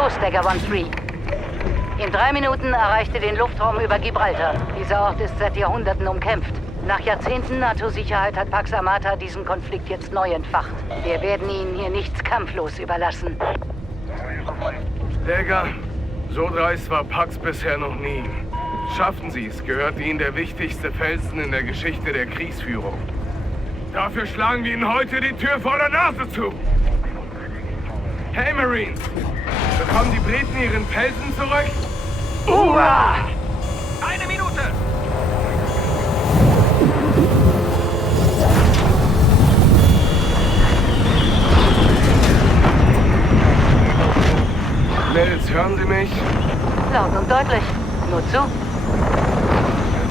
los, Dagger 1-3. In 3 Minuten erreicht ihr den Luftraum über Gibraltar. Dieser Ort ist seit Jahrhunderten umkämpft. Nach Jahrzehnten NATO-Sicherheit hat Pax Amata diesen Konflikt jetzt neu entfacht. Wir werden Ihnen hier nichts kampflos überlassen. Dagger, so dreist war Pax bisher noch nie. Schaffen Sie es, gehört Ihnen der wichtigste Felsen in der Geschichte der Kriegsführung. Dafür schlagen wir Ihnen heute die Tür vor der Nase zu. Hey Marines, bekommen die Briten ihren Felsen zurück? Hurra! 1 Minute! Mädels, hören Sie mich? Laut und deutlich. Nur zu.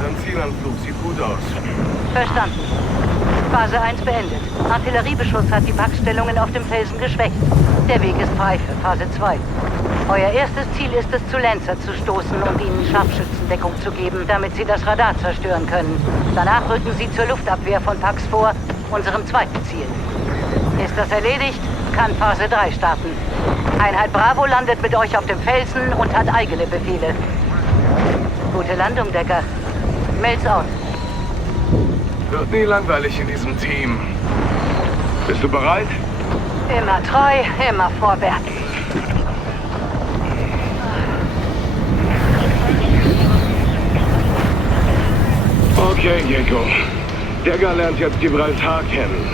Dann Zielanflug, sieht gut aus. Verstanden. Phase 1 beendet. Artilleriebeschuss hat die Packstellungen auf dem Felsen geschwächt. Der Weg ist frei für Phase 2. Euer erstes Ziel ist es, zu Lancer zu stoßen und ihnen Scharfschützendeckung zu geben, damit sie das Radar zerstören können. Danach rücken sie zur Luftabwehr von Pax vor, unserem zweiten Ziel. Ist das erledigt, kann Phase 3 starten. Einheit Bravo landet mit euch auf dem Felsen und hat eigene Befehle. Gute Landung, Decker. Mails out. Wird nie langweilig in diesem Team. Bist du bereit? Immer treu, immer vorwärts. Okay, Gecko. Dagger lernt jetzt Gibraltar kennen.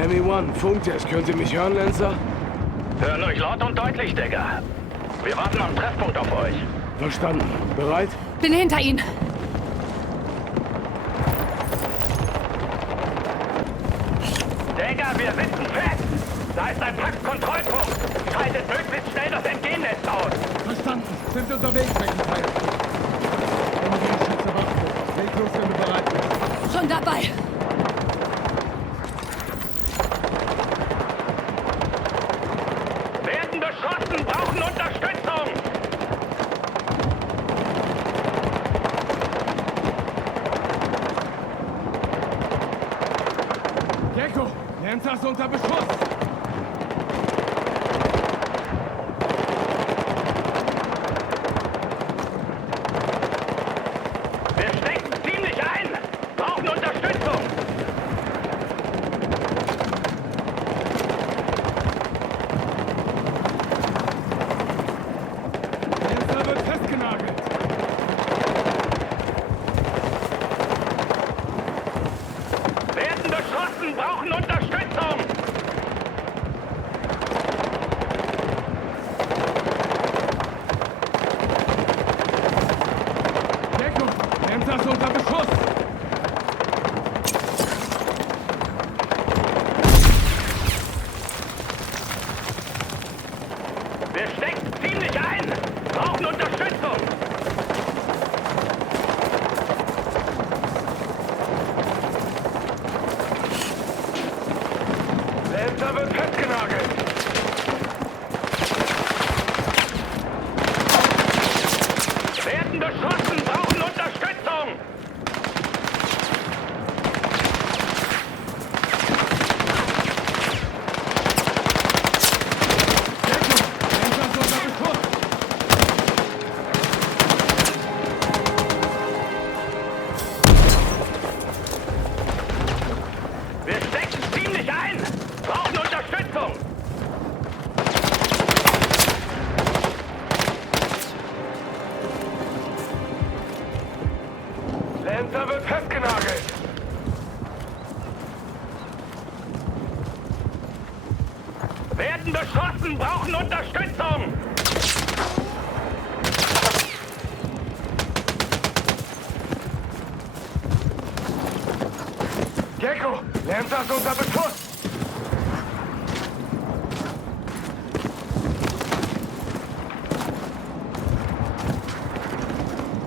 ME-1, Funktest. Könnt ihr mich hören, Lancer? Hören euch laut und deutlich, Dagger. Wir warten am Treffpunkt auf euch. Verstanden. Bereit? Bin hinter Ihnen. Dagger, wir sitzen fest! Da ist ein Pax-Kontrollpunkt! Schaltet möglichst schnell das Entgehennetz aus! Verstanden. Sind unterwegs, McIntyre. Schütze Wachfokus. Leg los, wenn du bereit bist. Schon dabei. Werden beschossen, brauchen Unterstützung! Gecko, Lancer ist unter Beschuss. Wir stecken ziemlich ein! Brauchen Unterstützung! Lancer wird festgenagelt. Werden beschossen, brauchen Unterstützung! Gecko, Lancer ist unter Beschuss. Wir stecken ziemlich ein! Brauchen Unterstützung! Lancer wird festgenagelt. Werden beschossen, brauchen Unterstützung! beschossen, brauchen Unterstützung! Gecko, Lancer ist unter Beschuss!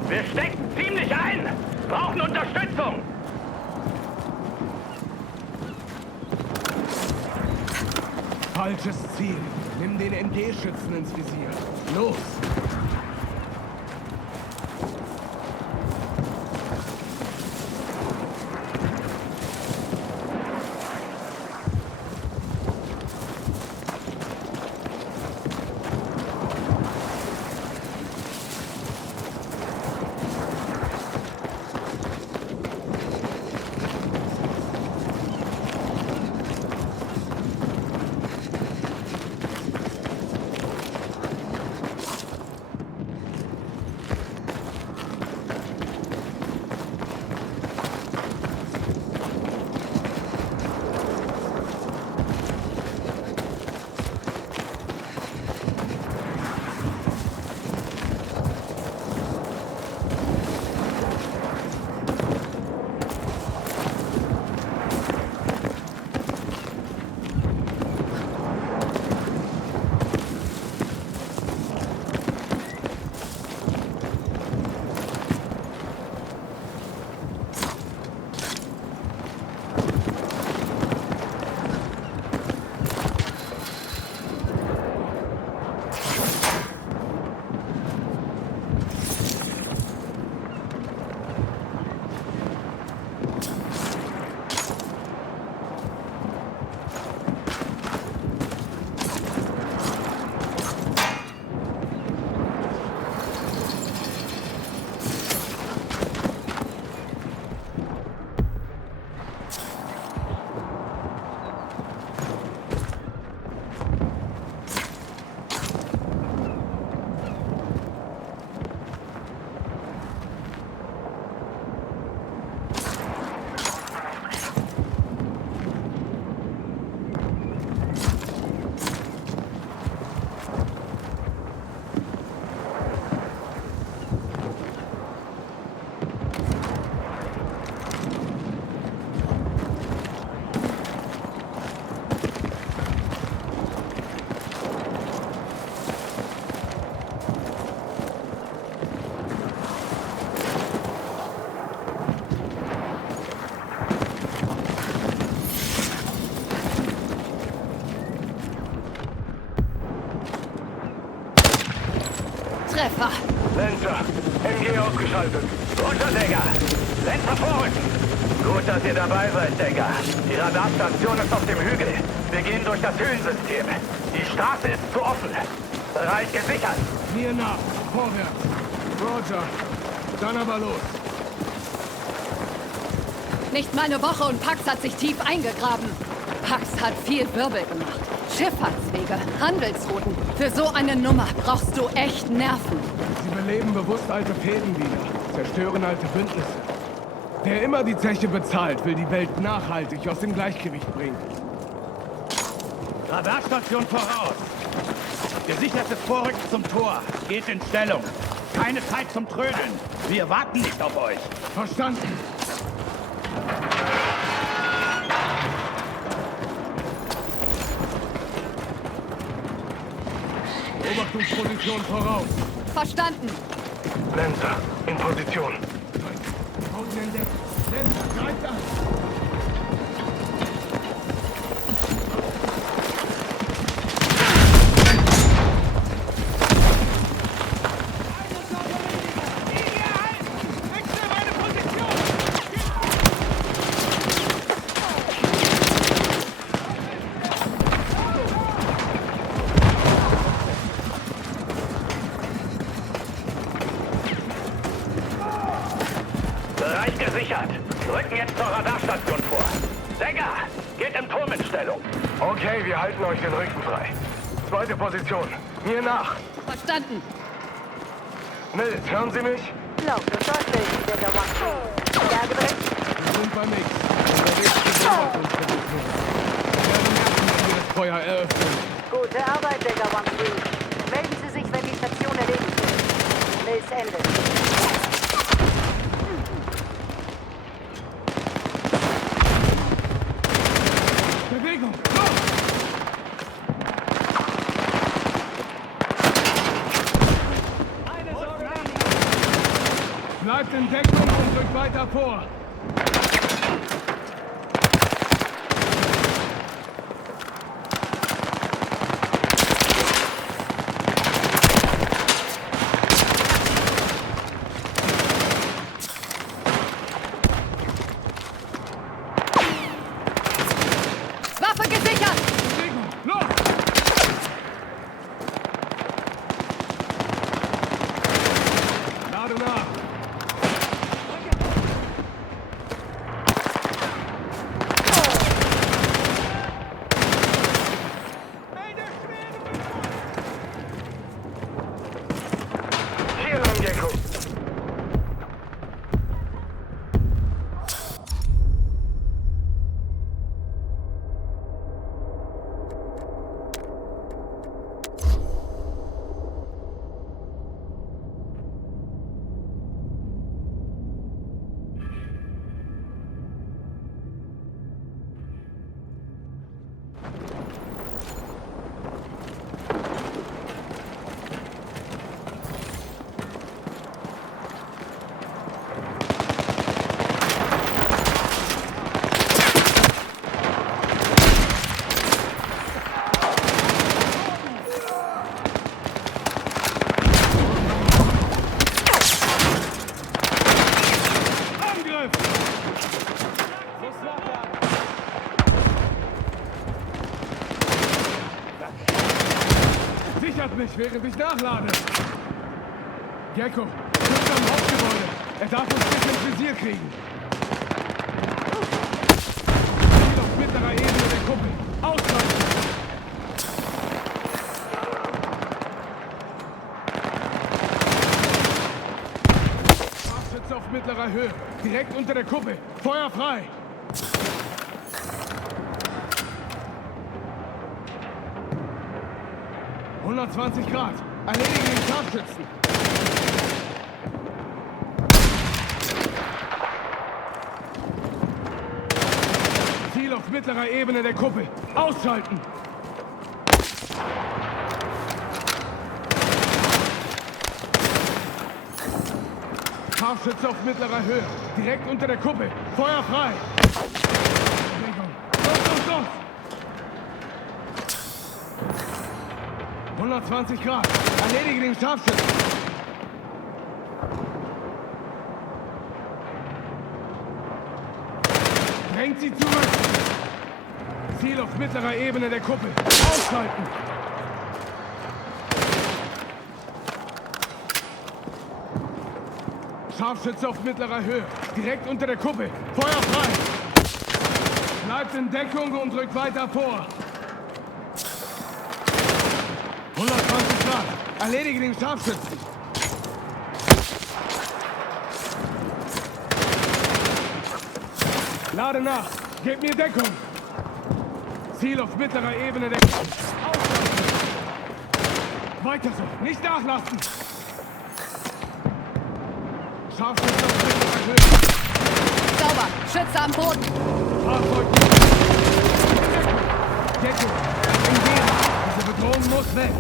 Wir stecken ziemlich ein! Brauchen Unterstützung! Falsches Ziel. Nimm den MG-Schützen ins Visier. Los! Treffer. Lancer, MG ausgeschaltet. Runter, Digga! Lancer vorrücken! Gut, dass ihr dabei seid, Digga. Die Radarstation ist auf dem Hügel. Wir gehen durch das Höhlensystem. Die Straße ist zu offen. Bereich gesichert. Mir nach. Vorwärts. Roger. Dann aber los. Nicht mal eine Woche und Pax hat sich tief eingegraben. Pax hat viel Wirbel gemacht. Schifffahrtswege, Handelsrouten. Für so eine Nummer brauchst du echt Nerven. Sie beleben bewusst alte Fäden wieder. Zerstören alte Bündnisse. Wer immer die Zeche bezahlt, will die Welt nachhaltig aus dem Gleichgewicht bringen. Radarstation voraus. Gesichertes Vorrücken zum Tor. Geht in Stellung. Keine Zeit zum Trödeln. Wir warten nicht auf euch. Verstanden. Beobachtungsposition voraus. Verstanden. Lancer, in Position. Augen entdeckt. Lancer, greift an. Bereich gesichert. Rücken jetzt zur Radarstation vor. Sänger, geht im Turm in Stellung. Okay, wir halten euch den Rücken frei. Zweite Position. Mir nach. Verstanden. Nils, hören Sie mich? Laut und deutlich, der One. Bergebrecht. Wir sind bei Mix. Unterwegs zur Beobachtungsposition. Wir werden merken, wenn wir das Feuer eröffnen. Gut, Gute Arbeit, Decker 1-3. Melden Sie sich, wenn die Station erledigt ist. Mills endet. Bewegung! Los! Bleibt in Deckung und drückt weiter vor. Waffe gesichert! Bewegung! Los! Lade nach! Hier lang, Gecko. Angriff! Sichert mich, während ich nachlade. Gecko, sitzt am Hauptgebäude. Er darf uns nicht ins Visier kriegen. Ziel auf mittlerer Ebene der Kuppel. Ausweichen! Scharfschütze auf mittlerer Höhe. Direkt unter der Kuppel. Feuer frei! ...120 Grad. Erledigen den Scharfschützen. Ziel auf mittlerer Ebene der Kuppel. Ausschalten! Scharfschütze auf mittlerer Höhe. Direkt unter der Kuppel. Feuer frei! Bewegung. Los, los, los! 120 Grad. Erledige den Scharfschützen. Drängt sie zurück. Ziel auf mittlerer Ebene der Kuppel. Ausschalten. Scharfschütze auf mittlerer Höhe. Direkt unter der Kuppel. Feuer frei. Bleibt in Deckung und rückt weiter vor. 120 Grad. Erledige den Scharfschützen. Lade nach. Gebt mir Deckung. Ziel auf mittlerer Ebene der... Ausschalten. Weiter so. Nicht nachlassen. Scharfschütze auf mittlerer Höhe. Sauber! Schütze am Boden! Fahrzeug. Deckung. MG. Diese Bedrohung muss weg.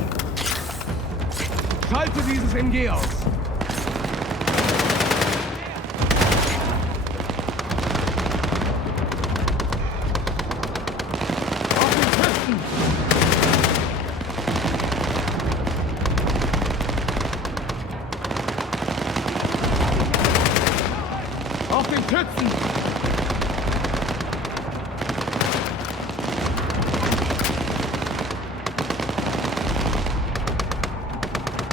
Schalte dieses MG aus. Auf den Pisten. Auf den Pützen.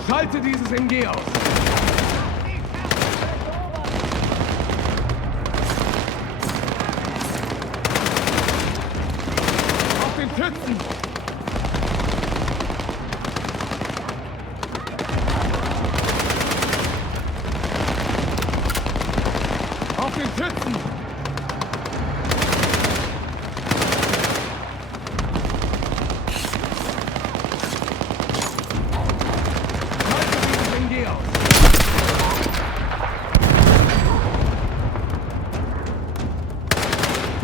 Schalte dieses MG aus. Auf den Pützen. Auf den Pützen.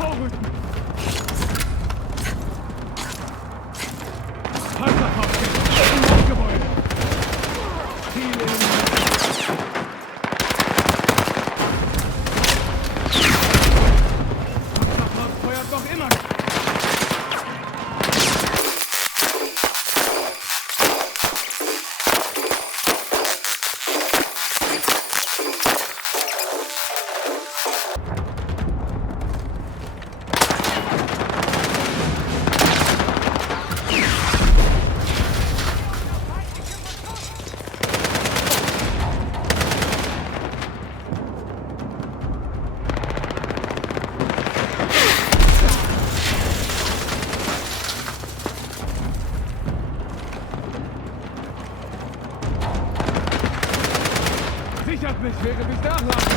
Vorrücken! Panzerfaust! Im Hauptgebäude! Ziel in... Panzerfaust feuert noch immer! Sichert mich, während ich nachlasse!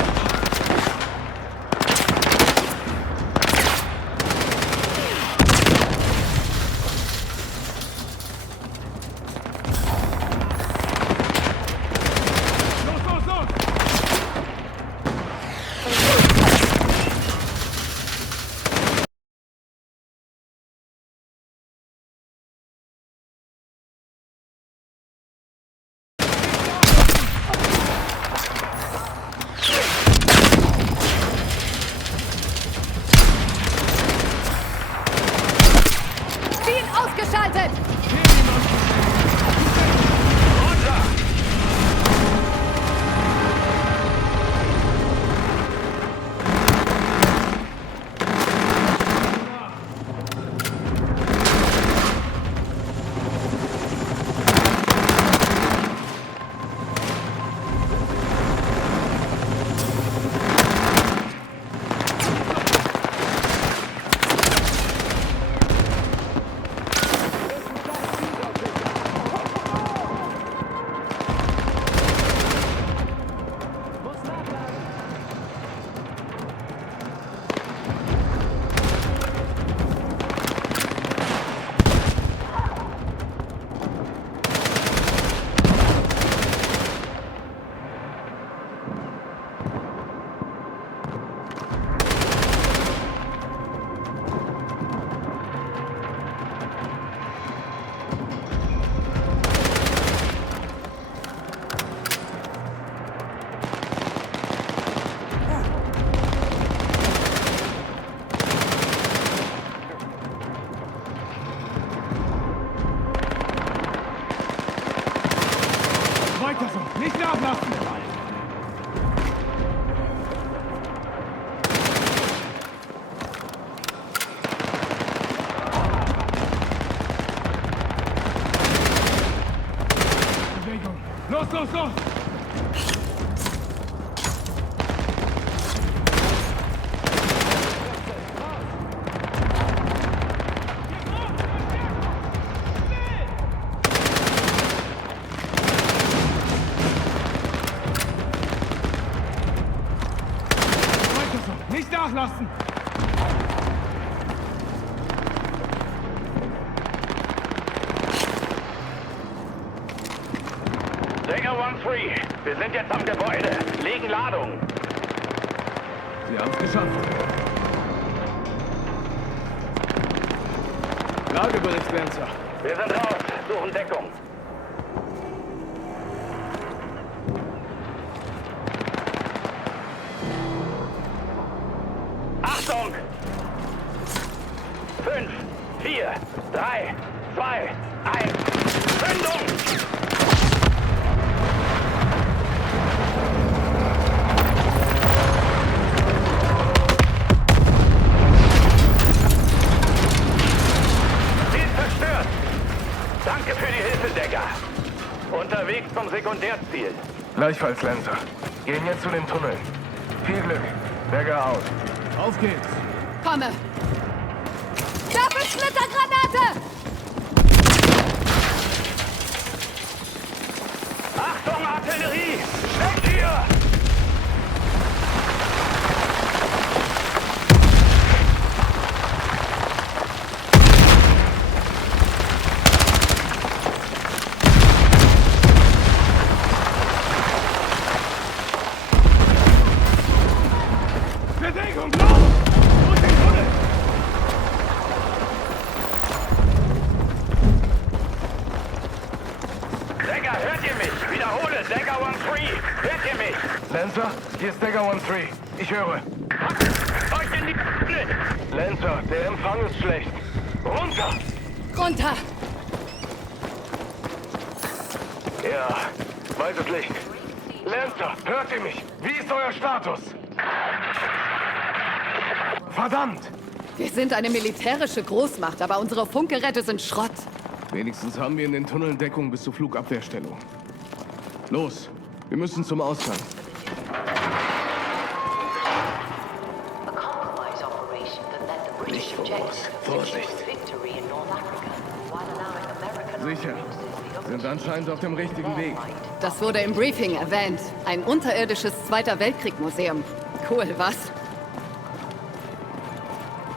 Los, los, los! Ziel ausgeschaltet! Weiter so, nicht nachlassen! Bewegung! Los, los, los! Weiter so, nicht nachlassen! Sänger 1-3, wir sind jetzt am Gebäude. Legen Ladung. Sie haben es geschafft. Lagebericht, Lancer. Wir sind raus, suchen Deckung. Achtung! 5, 4, 3, 2, 1. Zündung! Sie ist zerstört. Danke für die Hilfe, Decker. Unterwegs zum Sekundärziel. Gleichfalls, Lancer. Gehen jetzt zu den Tunneln. Viel Glück. Berger aus. Auf geht's! Komme! Doppelsplittergranate! Achtung, Artillerie! Weg hier! Bewegung, los! Und den Tunnel! Hier ist Dagger 1-3. Ich höre. Euch in die Blitz! Lancer, der Empfang ist schlecht. Runter! Runter! Ja, weißes Licht. Lancer, hört ihr mich? Wie ist euer Status? Verdammt! Wir sind eine militärische Großmacht, aber unsere Funkgeräte sind Schrott. Wenigstens haben wir in den Tunneln Deckung bis zur Flugabwehrstellung. Los, wir müssen zum Ausgang. A compromise operation that let the British objective Vorsicht. victory in North Africa, while allowing American Sicher. Sind anscheinend auf dem richtigen Weg. Das wurde im Briefing erwähnt. Ein unterirdisches Zweiter Weltkrieg-Museum. Cool, was?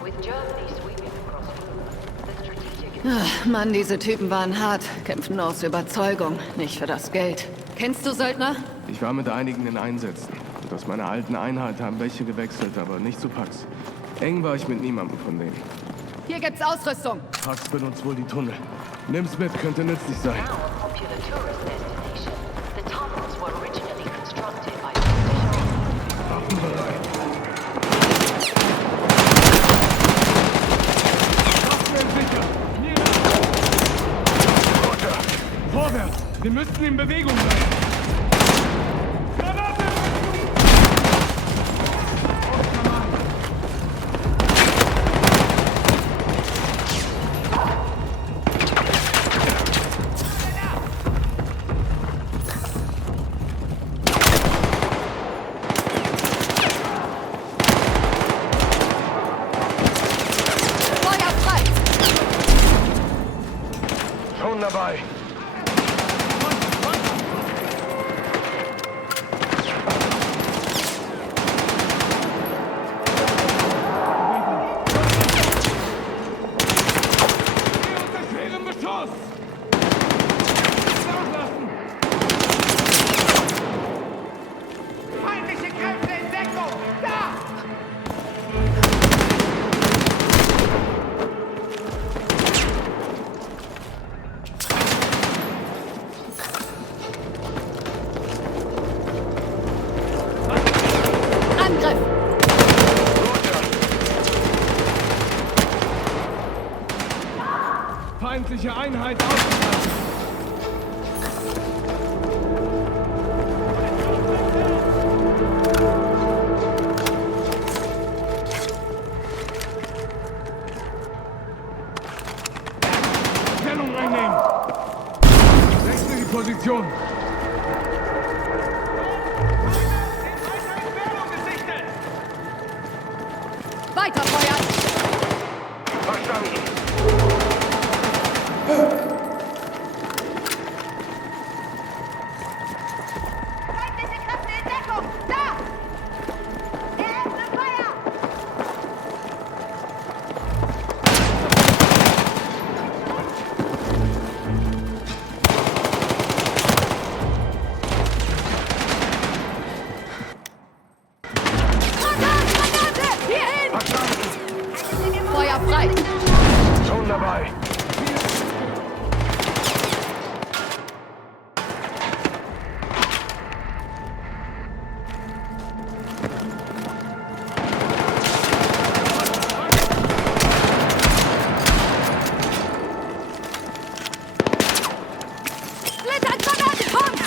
with Germany sweeping across Europe, the strategic Mann, diese Typen waren hart. Kämpfen nur aus Überzeugung, nicht für das Geld. Kennst du Söldner? Ich war mit einigen in Einsätzen. Und aus meiner alten Einheit haben welche gewechselt, aber nicht zu Pax. Eng war ich mit niemandem von denen. Hier gibt's Ausrüstung. Pax benutzt wohl die Tunnel. Nimm's mit, könnte nützlich sein. now a popular tourist destination. The tunnels were originally constructed by the British Army. Waffen bereit. Sicher. Roger! Vorwärts! Wir müssten in Bewegung bleiben. Granate! Feuer frei! Schon dabei. Unter schwerem Beschuss! Nachlassen! Feindliche Kräfte in Deckung! Da! Angriff! Feindliche Einheit ausgeschaltet! Stellung einnehmen! Wechsel die Position! Weiter feuern! Verstanden. Feindliche Kräfte in Deckung! Da! Eröffne Feuer! Granate! Hierhin! Verstanden. Feuer frei! Schon dabei. Splittergranate, kommt!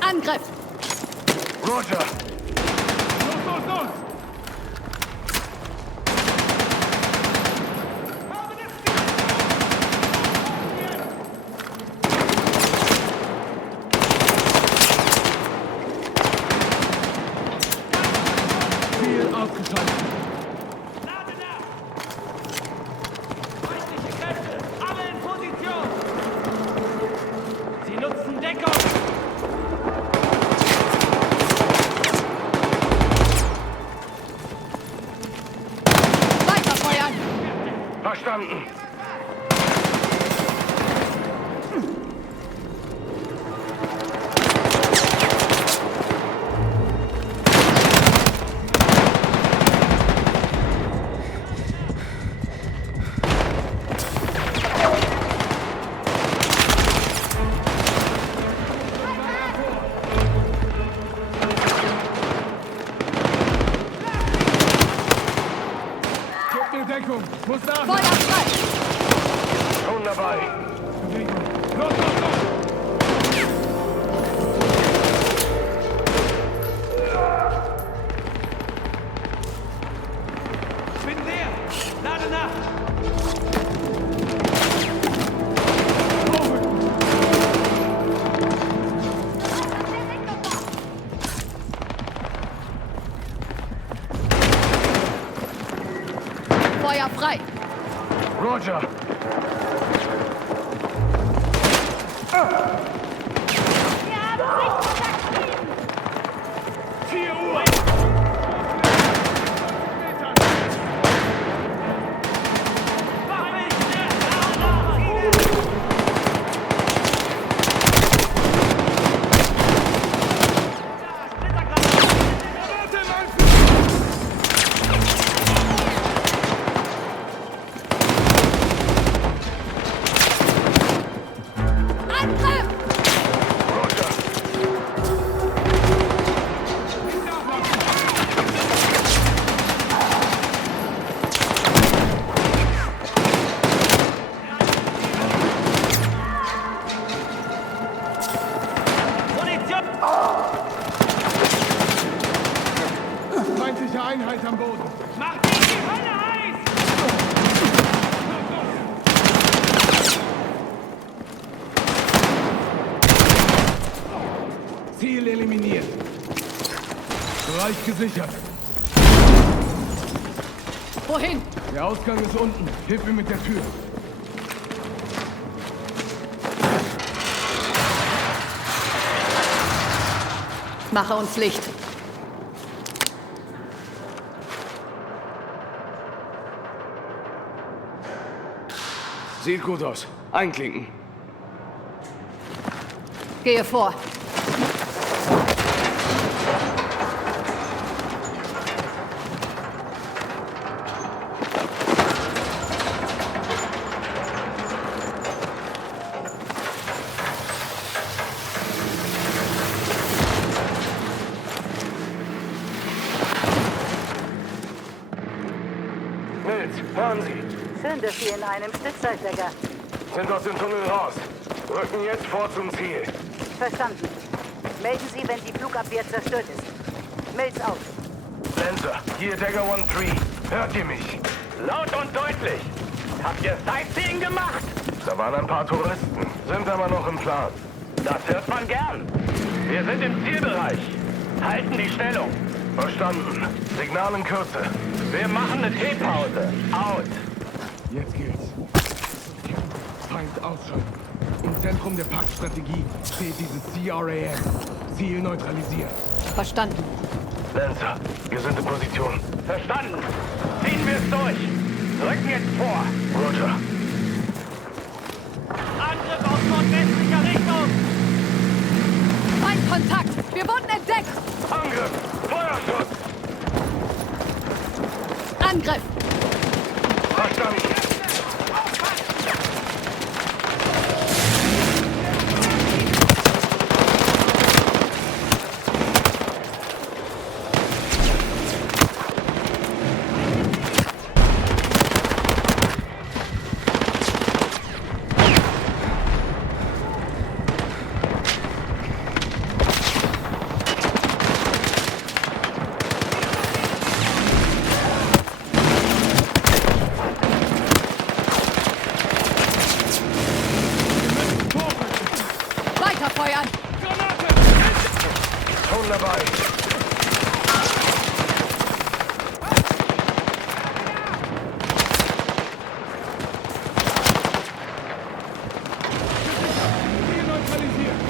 Angriff! Roger! Los! Ziel ausgeschaltet. Feindliche Kräfte! Alle in Position! Sie nutzen Deckung! Weiter feuern! Verstanden. Muss nach! Feuer frei! Schon dabei. Bewegung! Los, los, los! Bin leer! Lade nach! Feuer frei! Roger. Wir haben Sichtkontakt! 4 Uhr! Angriff! Feindliche Einheit am Boden. Mach die Hölle heiß! Ziel eliminiert. Bereich gesichert. Wohin? Der Ausgang ist unten. Hilf mir mit der Tür. Mache uns Licht. Sieht gut aus. Einklinken. Gehe vor. Mills, hören Sie. Schön, dass ihr in einem Stück seid, Decker. Sind aus dem Tunnel raus. Rücken jetzt vor zum Ziel. Verstanden. Melden Sie, wenn die Flugabwehr zerstört ist. Mills auf. Lancer, hier Dagger 1-3. Hört ihr mich? Laut und deutlich. Habt ihr Sightseeing gemacht? Da waren ein paar Touristen. Sind aber noch im Plan. Das hört man gern. Wir sind im Zielbereich. Halten die Stellung. Verstanden. Signal in Kürze. Wir machen eine Teepause. Out. Jetzt geht's. Feind ausschalten. Im Zentrum der Paktstrategie steht dieses CRAM. Ziel neutralisiert. Verstanden. Lancer, wir sind in Position. Verstanden. Ziehen wir es durch. Rücken jetzt vor. Roger. Angriff aus nordwestlicher Richtung! Feindkontakt! Wir wurden entdeckt! Angriff. Feuerschutz. Angriff! Verstanden. Weiterfeuern! Schon dabei. Ziel neutralisiert.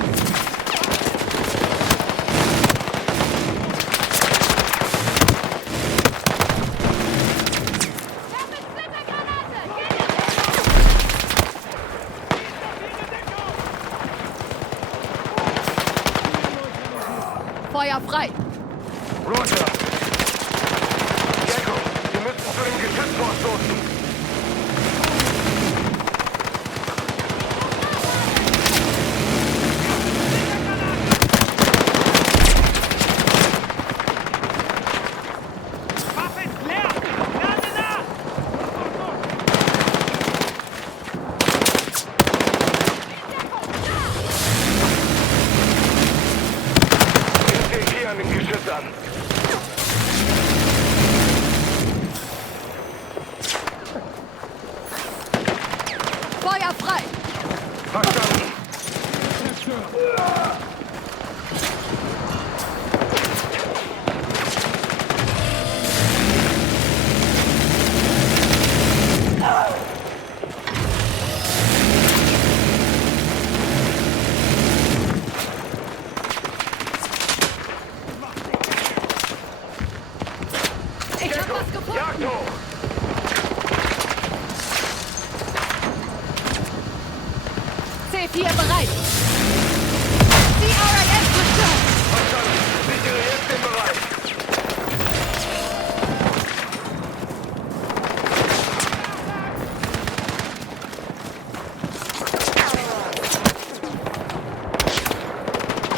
Feuer frei! Roger. Gecko, wir müssen zu dem Geschütz vorstoßen. Waffe ist leer! Lade nach! uns an. Feuer frei! Verstanden. Ich hab was gefunden! Jagd hoch. C4 bereit! CRIS zerstört! Verstanden. Sichere jetzt den Bereich.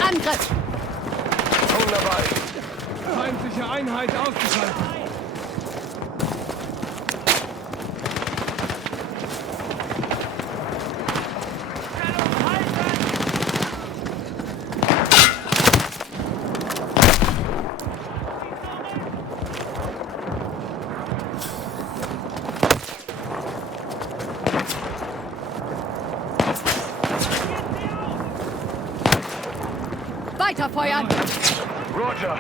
Angriff! Schon dabei. Feindliche Einheit ausgeschaltet. Weiterfeuern! Roger.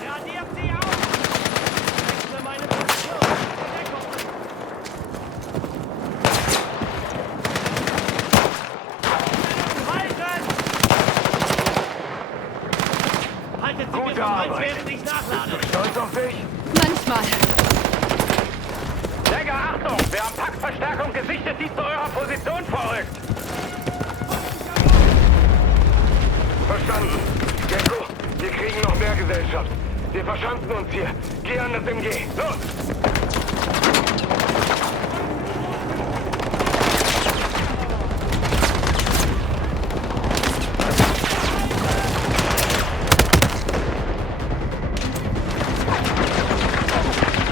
Reanimiert sie auf! Wechsle meine Position! Halten! Haltet sie mir Gute vom Hals, Arbeit. während ich nachlade! Stolz auf dich? Manchmal. Jäger, Achtung! Wir haben Packverstärkung gesichtet, die zu eurer Position vorrückt. Verstanden. Gecko, wir kriegen noch mehr Gesellschaft. Wir verschanzen uns hier. Geh an das MG. Los!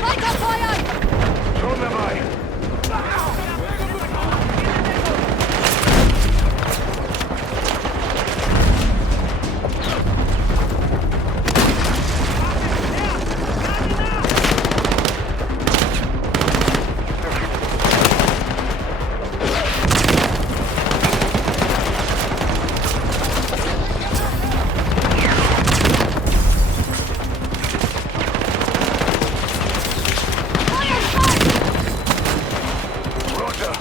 Weiterfeuern! Schon dabei. Roger.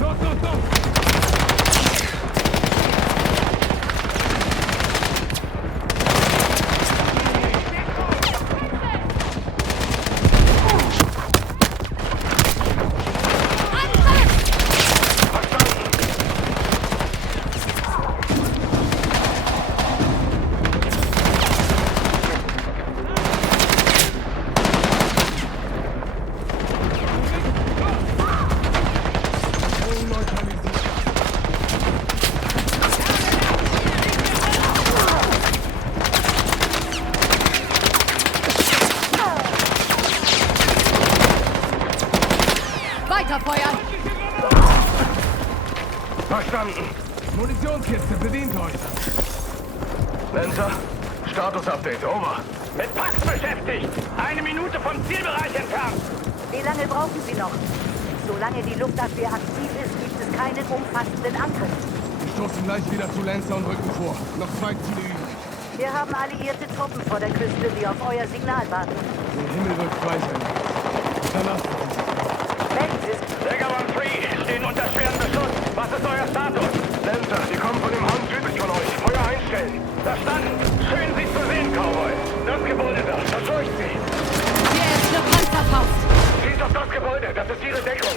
Los, los, los! Weiterfeuern! Verstanden. Munitionskiste, bedient euch! Lancer, Status-Update, over. Mit Pax beschäftigt. 1 Minute vom Zielbereich entfernt. Wie lange brauchen Sie noch? Solange die Luftabwehr aktiv ist, gibt es keinen umfassenden Angriff. Wir stoßen gleich wieder zu Lancer und rücken vor. Noch 2 Ziele übrig. Wir haben alliierte Truppen vor der Küste, die auf euer Signal warten. Der Himmel wird frei sein. Verlasst uns. Melden Sie. Jäger 1-3 stehen unter schwerem Beschuss. Was ist euer Status? Lancer, die kommen von dem Hang südlich von euch. Feuer einstellen. Verstanden. Schön, Sie zu sehen, Cowboy. Das Gebäude da. Verscheucht Sie. Hier ist eine Panzerfaust! Schießt auf das Gebäude. Das ist Ihre Deckung.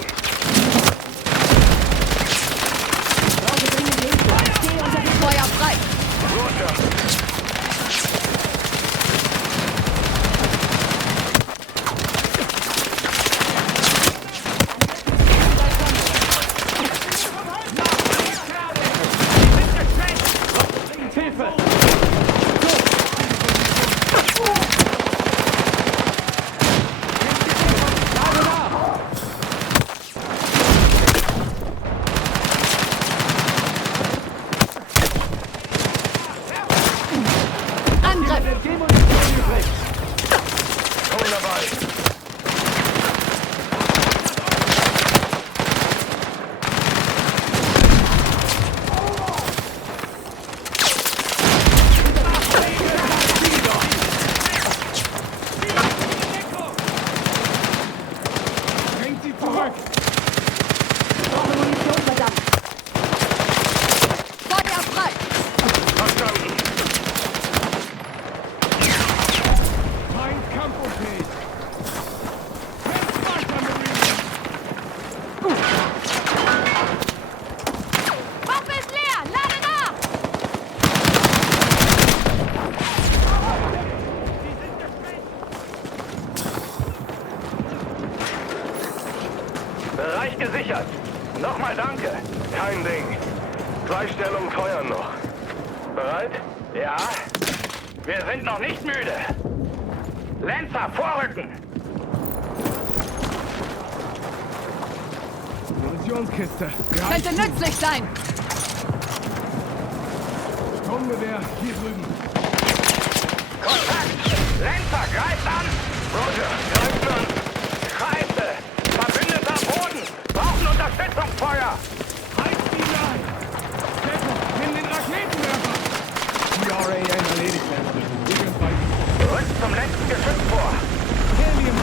Brauche dringend Hilfe! Steh unter dem Feuer frei! Roger. zurück! Brauche Munition, verdammt. Feuer frei! Verstanden. Feind kampfunfähig! Jetzt weiter, Marine! Waffe ist leer! Lade nach! Bereich gesichert. Nochmal danke. Kein Ding. 2 Stellungen feuern noch. Bereit? Ja. Wir sind noch nicht müde. Lancer, vorrücken! Munitionskiste. Ja, Könnte nützlich sein! Sturmgewehr, hier drüben. Kontakt! Lancer, greift an! Roger, greift an! Scheiße! Verbündeter Boden! Brauchen Unterstützungsfeuer! Halt die Line! Stefan, nimm den Raketenwerfer! TRAN erledigt werden. Wir sind bei dir. Rückt zum letzten Geschütz vor! Helium!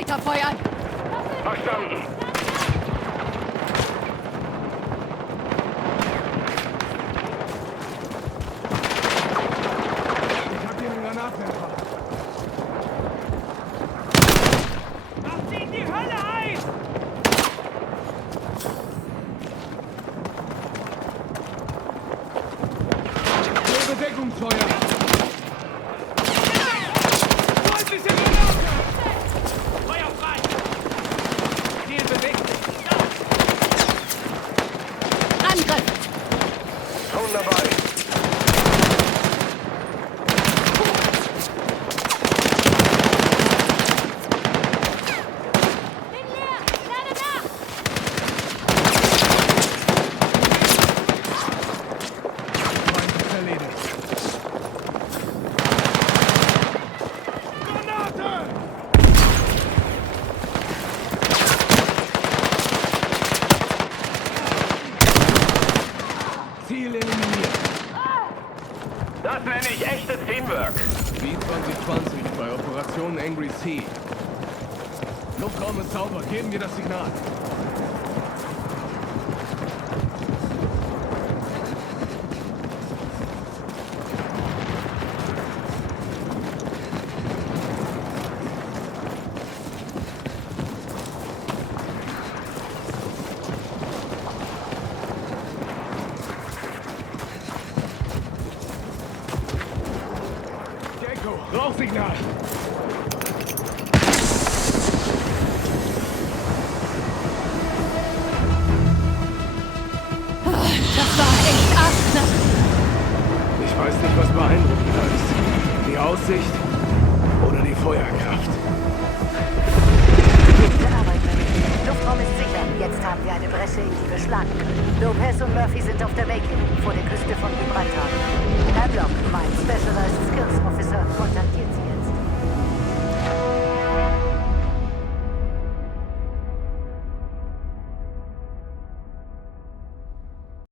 Weiterfeuern! Verstanden. Ich hab hier einen Granatwerfer. Macht sie in die Hölle ein! Bedeckungsfeuer! Feindliche Granate! Feuer frei! Ziel bewegt sich! Angriff! Schon dabei. Bin leer! Lade nach! Feind ist erledigt. Granate! Ziel eliminiert. Das nenne ich echtes Teamwork. Wie 2020 bei Operation Angry Sea. Luftraum ist sauber. Geben wir das Signal. Gecko, Rauchsignal. Das war echt arschknapp. Ich weiß nicht, was beeindruckender ist. Die Aussicht oder die Feuerkraft. Gute Arbeit, Mary. Luftraum ist sicher. Jetzt haben wir eine Bresche, in die wir schlagen können. Lopez und Murphy sind auf der Macon, vor der Küste von Gibraltar. Havelock, mein Specialized Skills Officer, kontaktiert sie